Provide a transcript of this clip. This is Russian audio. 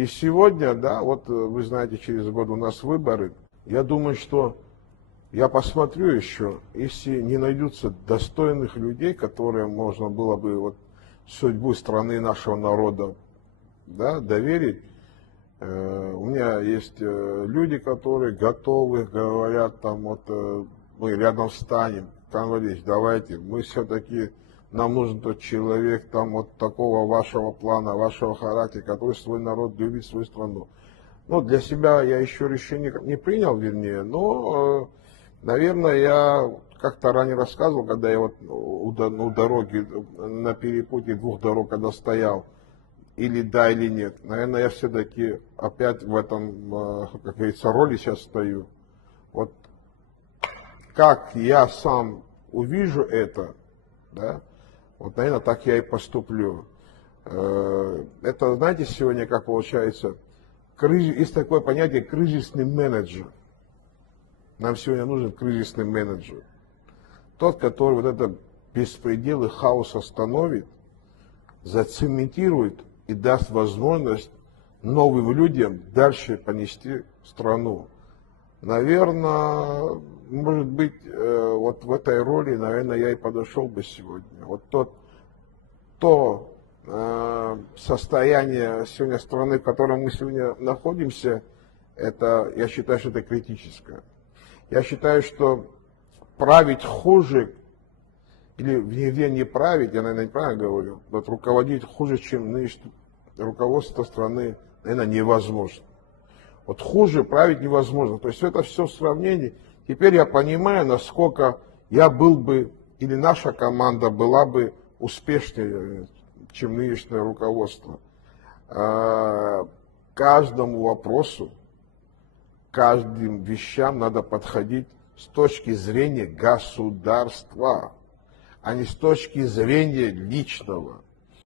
И сегодня, да, вот вы знаете, через год у нас выборы. Я думаю, что я посмотрю еще, если не найдутся достойных людей, которые можно было бы вот судьбу страны нашего народа, да, доверить. У меня есть люди, которые готовы, говорят, там вот мы рядом встанем, там Валерьевич, давайте, мы все-таки, нам нужен тот человек, там вот такого вашего плана, вашего характера, который свой народ любит, свою страну. Ну, для себя я еще решение не принял, вернее, но, наверное, я как-то ранее рассказывал, когда я вот у дороги, на перепутье двух дорог, когда стоял, или да, или нет. Наверное, я все-таки опять в этом, как говорится, роли сейчас стою. Вот как я сам увижу это, да, вот, наверное, так я и поступлю. Это, знаете, сегодня как получается, есть такое понятие кризисный менеджер. Нам сегодня нужен кризисный менеджер. Тот, который вот это беспредел и хаос остановит, зацементирует и даст возможность новым людям дальше понести страну. Наверное, может быть, вот в этой роли, наверное, я и подошел бы сегодня. Вот то состояние сегодня страны, в котором мы сегодня находимся, это, я считаю, что это критическое. Я считаю, что править хуже, или нигде не править, я, наверное, неправильно говорю, вот руководить хуже, чем нынешнее руководство страны, наверное, невозможно. Вот хуже править невозможно. То есть это все в сравнении. Теперь я понимаю, насколько я был бы, или наша команда была бы успешнее, чем нынешнее руководство. Каждому вопросу, каждым вещам надо подходить с точки зрения государства, а не с точки зрения личного.